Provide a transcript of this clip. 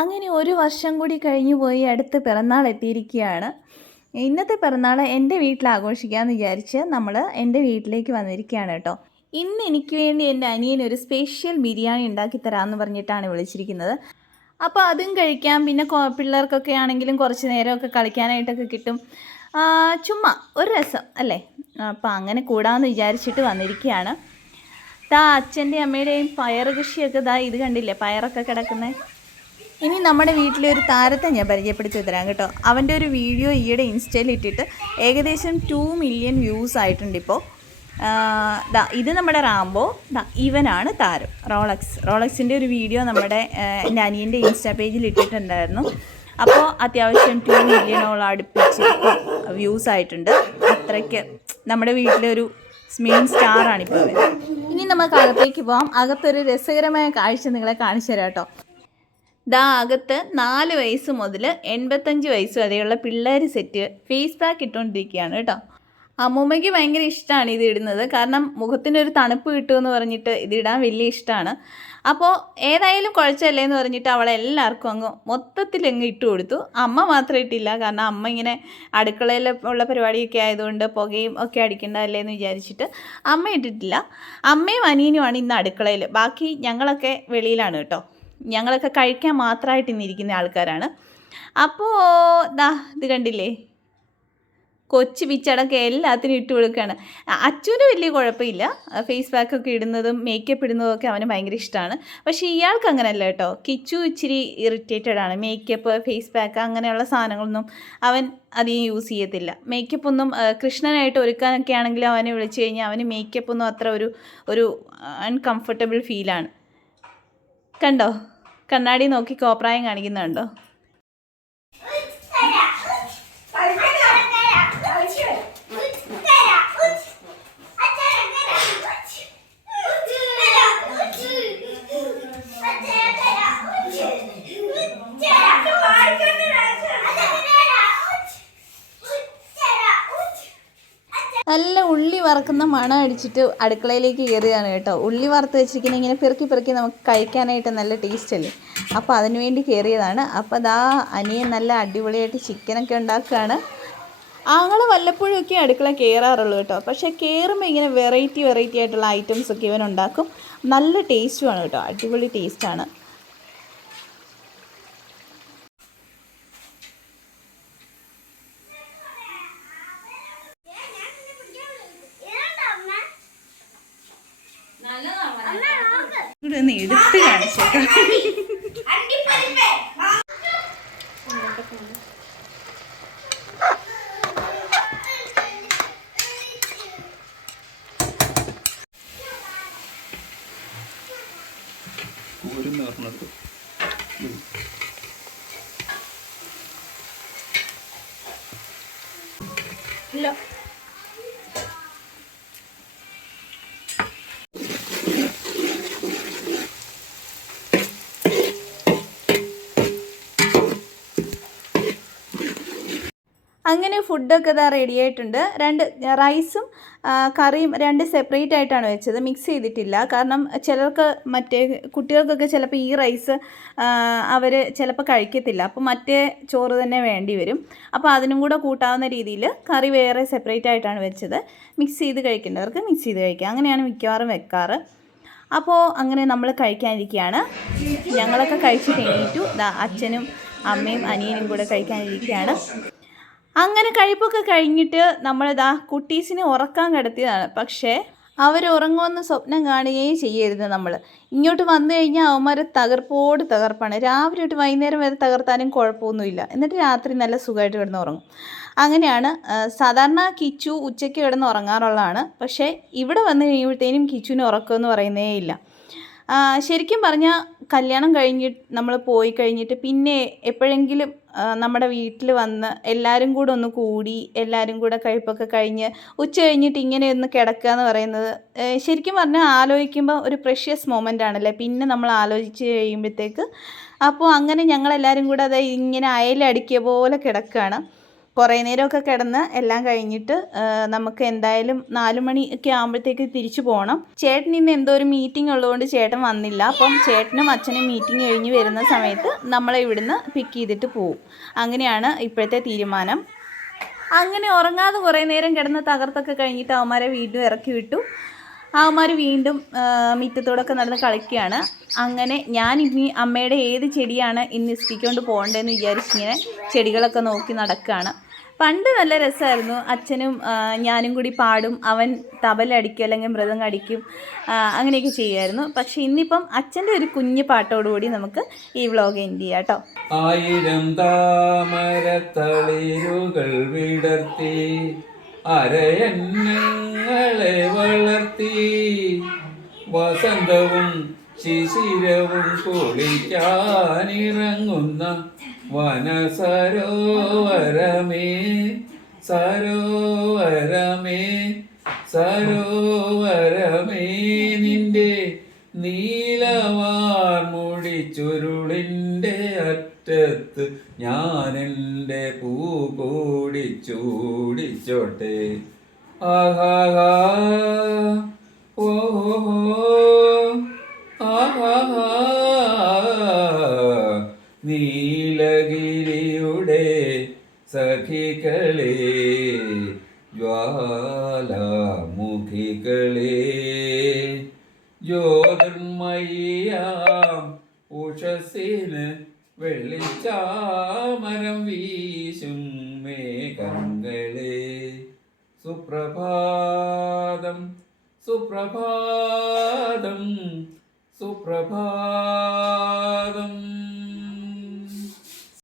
അങ്ങനെ ഒരു വർഷം കൂടി കഴിഞ്ഞു പോയി അടുത്ത പിറന്നാൾ എത്തിയിരിക്കുകയാണ്. ഇന്നത്തെ പിറന്നാൾ എന്റെ വീട്ടിൽ ആഘോഷിക്കാമെന്ന് വിചാരിച്ച് നമ്മൾ എന്റെ വീട്ടിലേക്ക് വന്നിരിക്കുകയാണ് കേട്ടോ. ഇന്ന് എനിക്ക് വേണ്ടി എന്റെ അനിയൻ ഒരു സ്പെഷ്യൽ ബിരിയാണി ഉണ്ടാക്കി തരാമെന്ന് പറഞ്ഞിട്ടാണ് വിളിച്ചിരിക്കുന്നത്. അപ്പോൾ അതും കഴിക്കാം. പിന്നെ പിള്ളേർക്കൊക്കെ ആണെങ്കിലും കുറച്ച് നേരമൊക്കെ കളിക്കാനായിട്ടൊക്കെ കിട്ടും. ചുമ്മാ ഒരു രസം അല്ലേ? അപ്പോൾ അങ്ങനെ കൂടാമെന്ന് വിചാരിച്ചിട്ട് വന്നിരിക്കുകയാണ്. താ അച്ഛന്റെയും അമ്മയുടെയും പയർ കൃഷിയൊക്കെ ദാ ഇത് കണ്ടില്ലേ? പയറൊക്കെ കിടക്കുന്നത് ഇനി നമ്മുടെ വീട്ടിലെ ഒരു താരത്തെ ഞാൻ പരിചയപ്പെടുത്തി തരാം കേട്ടോ. അവന്റെ ഒരു വീഡിയോ ഈയിടെ ഇൻസ്റ്റയിൽ ഇട്ടിട്ട് ഏകദേശം ടു മില്യൺ വ്യൂസ് ആയിട്ടുണ്ട് ഇപ്പോൾ. ഇത് നമ്മുടെ റാംബോ. ദാ ഇവനാണ് താരം. റോളക്സ്. റോളക്സിന്റെ ഒരു വീഡിയോ നമ്മുടെ നനിയന്റെ ഇൻസ്റ്റാ പേജിൽ ഇട്ടിട്ടുണ്ടായിരുന്നു. അപ്പോൾ അത്യാവശ്യം ടു മില്യണോളം അടുപ്പിച്ച് വ്യൂസ് ആയിട്ടുണ്ട്. അത്രയ്ക്ക് നമ്മുടെ വീട്ടിലെ ഒരു മെയിൻ സ്റ്റാറാണ് ഇപ്പോൾ അവൻ ഇനി നമുക്ക് അകത്തേക്ക് പോവാം. അകത്തൊരു രസകരമായ കാഴ്ച നിങ്ങളെ കാണിച്ചു തരാം കേട്ടോ. ദാ അകത്ത് നാല് വയസ്സ് മുതൽ എൺപത്തഞ്ച് വയസ്സ് വരെയുള്ള പിള്ളേർ സെറ്റ് ഫേസ് പാക്ക് ഇട്ടുകൊണ്ടിരിക്കുകയാണ് കേട്ടോ. അമ്മൂമ്മയ്ക്ക് ഭയങ്കര ഇഷ്ടമാണ് ഇത് ഇടുന്നത്. കാരണം മുഖത്തിനൊരു തണുപ്പ് കിട്ടുമെന്ന് പറഞ്ഞിട്ട് ഇതിടാൻ വലിയ ഇഷ്ടമാണ് അപ്പോൾ ഏതായാലും കുഴച്ചല്ലേ എന്ന് പറഞ്ഞിട്ട് അവളെ എല്ലാവർക്കും അങ്ങ് മൊത്തത്തിൽ അങ്ങ് ഇട്ട് കൊടുത്തു. അമ്മ മാത്രം ഇട്ടില്ല. കാരണം അമ്മ ഇങ്ങനെ അടുക്കളയിൽ ഉള്ള പരിപാടിയൊക്കെ ആയതുകൊണ്ട് പുകയും ഒക്കെ അടിക്കണ്ടല്ലേ എന്ന് വിചാരിച്ചിട്ട് അമ്മ ഇട്ടിട്ടില്ല. അമ്മയും അനിയനുമാണ് ഇന്ന് അടുക്കളയിൽ ബാക്കി ഞങ്ങളൊക്കെ വെളിയിലാണ് കേട്ടോ. ഞങ്ങളൊക്കെ കഴിക്കാൻ മാത്രമായിട്ട് ഇന്നിരിക്കുന്ന ആൾക്കാരാണ്. അപ്പോൾ ദാ ഇത് കണ്ടില്ലേ? കൊച്ചു പിച്ചടക്കം എല്ലാത്തിനും ഇട്ട് കൊടുക്കുകയാണ്. അച്ഛന് വലിയ കുഴപ്പമില്ല. ഫേസ് പാക്കൊക്കെ ഇടുന്നതും മേക്കപ്പ് ഇടുന്നതും ഒക്കെ അവന് ഭയങ്കര ഇഷ്ടമാണ്. പക്ഷേ ഇയാൾക്ക് അങ്ങനെയല്ല കേട്ടോ. കിച്ചു ഇച്ചിരി ഇറിറ്റേറ്റഡ് ആണ്. മേക്കപ്പ് ഫേസ് പാക്ക് അങ്ങനെയുള്ള സാധനങ്ങളൊന്നും അവൻ അധികം യൂസ് ചെയ്യത്തില്ല. മേക്കപ്പ് ഒന്നും കൃഷ്ണനായിട്ട് ഒരുക്കാനൊക്കെ ആണെങ്കിലും അവനെ വിളിച്ചു കഴിഞ്ഞാൽ അവന് മേക്കപ്പ് ഒന്നും അത്ര ഒരു ഒരു അൺകംഫർട്ടബിൾ ഫീലാണ് കണ്ടോ? കണ്ണാടി നോക്കി കോപ്രായം കാണിക്കുന്നുണ്ടോ? നല്ല ഉള്ളി വറക്കുന്ന മണം അടിച്ചിട്ട് അടുക്കളയിലേക്ക് കയറിയാണ് കേട്ടോ. ഉള്ളി വറുത്ത് വെച്ചിരിക്കുന്ന ഇങ്ങനെ പെറുക്കി പെറുക്കി നമുക്ക് കഴിക്കാനായിട്ട് നല്ല ടേസ്റ്റ് അല്ലേ? അപ്പോൾ അതിന് വേണ്ടി കയറിയതാണ്. അപ്പോൾ അതാ അനിയൻ നല്ല അടിപൊളിയായിട്ട് ചിക്കനൊക്കെ ഉണ്ടാക്കുകയാണ്. ആങ്ങളെ വല്ലപ്പോഴും ഒക്കെ അടുക്കള കയറാറുള്ളൂ കേട്ടോ. പക്ഷേ കയറുമ്പോൾ ഇങ്ങനെ വെറൈറ്റി വെറൈറ്റി ആയിട്ടുള്ള ഐറ്റംസ് ഒക്കെ ഇവൻ ഉണ്ടാക്കും. നല്ല ടേസ്റ്റുമാണ് കേട്ടോ. അടിപൊളി ടേസ്റ്റാണ് ഒന്ന് എടുത്ത് കാണിച്ചേക്കാം. ഊരെന്ന് അങ്ങനെ ഫുഡൊക്കെ ഇതാ റെഡി ആയിട്ടുണ്ട്. രണ്ട് റൈസും കറിയും രണ്ട് സെപ്പറേറ്റ് ആയിട്ടാണ് വെച്ചത്. മിക്സ് ചെയ്തിട്ടില്ല. കാരണം ചിലർക്ക് മറ്റേ കുട്ടികൾക്കൊക്കെ ചിലപ്പോൾ ഈ റൈസ് അവർ ചിലപ്പോൾ കഴിക്കത്തില്ല. അപ്പോൾ മറ്റേ ചോറ് തന്നെ വേണ്ടി വരും. അപ്പോൾ അതിനും കൂടെ കൂട്ടാവുന്ന രീതിയിൽ കറി വേറെ സെപ്പറേറ്റ് ആയിട്ടാണ് വെച്ചത്. മിക്സ് ചെയ്ത് കഴിക്കേണ്ടവർക്ക് മിക്സ് ചെയ്ത് കഴിക്കാം. അങ്ങനെയാണ് മിക്കവാറും വെക്കാറ്. അപ്പോൾ അങ്ങനെ നമ്മൾ കഴിക്കാനിരിക്കുകയാണ് ഞങ്ങളൊക്കെ കഴിച്ചിട്ട് എണീറ്റു. അച്ഛനും അമ്മയും അനിയനും കൂടെ കഴിക്കാനിരിക്കുകയാണ് അങ്ങനെ കഴിപ്പൊക്കെ കഴിഞ്ഞിട്ട് നമ്മളിതാ കുട്ടീസിനെ ഉറക്കാൻ കിടത്തിയതാണ്. പക്ഷേ അവർ ഉറങ്ങുമെന്ന് സ്വപ്നം കാണുകയും ചെയ്യരുത് നമ്മൾ ഇങ്ങോട്ട് വന്നു കഴിഞ്ഞാൽ അവന്മാരെ തകർപ്പോട് തകർപ്പാണ്. രാവിലെ തൊട്ട് വൈകുന്നേരം വരെ തകർത്താനും കുഴപ്പമൊന്നുമില്ല. എന്നിട്ട് രാത്രി നല്ല സുഖമായിട്ട് കിടന്ന് ഉറങ്ങും. അങ്ങനെയാണ് സാധാരണ കിച്ചു ഉച്ചയ്ക്ക് കിടന്ന് ഉറങ്ങാറുള്ളതാണ്. പക്ഷേ ഇവിടെ വന്നു കഴിയുമ്പോഴത്തേനും കിച്ചുവിന് ഉറക്കമെന്ന് പറയുന്നേ ഇല്ല. ശരിക്കും പറഞ്ഞാൽ കല്യാണം കഴിഞ്ഞിട്ട് നമ്മൾ പോയി കഴിഞ്ഞിട്ട് പിന്നെ എപ്പോഴെങ്കിലും നമ്മുടെ വീട്ടിൽ വന്ന് എല്ലാവരും കൂടെ ഒന്ന് കൂടി എല്ലാവരും കൂടെ കഴിപ്പൊക്കെ കഴിഞ്ഞ് ഉച്ച കഴിഞ്ഞിട്ട് ഇങ്ങനെ ഒന്ന് കിടക്കുക എന്ന് പറയുന്നത് ശരിക്കും പറഞ്ഞാൽ ആലോചിക്കുമ്പോൾ ഒരു പ്രഷ്യസ് മൊമെന്റ് ആണല്ലേ? പിന്നെ നമ്മൾ ആലോചിച്ച് കഴിയുമ്പോഴത്തേക്ക് അപ്പോൾ അങ്ങനെ ഞങ്ങളെല്ലാവരും കൂടെ അത് ഇങ്ങനെ അയലടിക്കിയ പോലെ കിടക്കുകയാണ് കുറേ നേരമൊക്കെ കിടന്ന് എല്ലാം കഴിഞ്ഞിട്ട് നമുക്ക് എന്തായാലും നാല് മണി ഒക്കെ ആകുമ്പോഴത്തേക്ക് തിരിച്ചു പോകണം ചേട്ടൻ ഇന്ന് എന്തോ ഒരു മീറ്റിംഗ് ഉള്ളതുകൊണ്ട് ചേട്ടൻ വന്നില്ല. അപ്പം ചേട്ടനും അച്ഛനും മീറ്റിംഗ് കഴിഞ്ഞ് വരുന്ന സമയത്ത് നമ്മളെ ഇവിടുന്ന് പിക്ക് ചെയ്തിട്ട് പോവും. അങ്ങനെയാണ് ഇപ്പോഴത്തെ തീരുമാനം. അങ്ങനെ ഉറങ്ങാതെ കുറേ നേരം കിടന്ന് തകർത്തൊക്കെ കഴിഞ്ഞിട്ട് അവന്മാരെ വീണ്ടും ഇറക്കി വിട്ടു. അവന്മാർ വീണ്ടും മിറ്റത്തോടൊക്കെ നടന്ന് കളിക്കുകയാണ്. അങ്ങനെ ഞാൻ ഇനി അമ്മയുടെ ഏത് ചെടിയാണ് ഇന്ന് ഇസ്റ്റിക്കൊണ്ട് പോകേണ്ടതെന്ന് വിചാരിച്ചിങ്ങനെ ചെടികളൊക്കെ നോക്കി നടക്കുകയാണ്. പണ്ട് നല്ല രസമായിരുന്നു. അച്ഛനും ഞാനും കൂടി പാടും. അവൻ തബല അടിക്കും അല്ലെങ്കിൽ മൃദംഗം അടിക്കും അങ്ങനെയൊക്കെ ചെയ്യുമായിരുന്നു. പക്ഷെ ഇന്നിപ്പം അച്ഛന്റെ ഒരു കുഞ്ഞു പാട്ടോടുകൂടി നമുക്ക് ഈ വ്ളോഗ് എൻഡ് ചെയ്യാം കേട്ടോ. ആയിരം താമരത്തളിരുകൾ വിടർത്തി അരയങ്ങളെ വളർത്തി. വസന്തവും ശിശിരവും കുളിക്കാനിറങ്ങുന്ന വനസരോവരമേ സരോവരമേ സരോവരമേ നിന്റെ നീലവാർ മുടിച്ചുരുളിന്റെ അറ്റത്ത് ഞാൻ എന്റെ പൂ കൂടി ചൂടിച്ചോട്ടെ. ആഹാ. ജ്വാലാമുഖികളെ ജ്യോതിർമയ്യാം ഉഷസിന് വെള്ളിച്ചാമരം വീശും മേഘങ്ങളെ. സുപ്രഭാതം സുപ്രഭാതം സുപ്രഭാതം.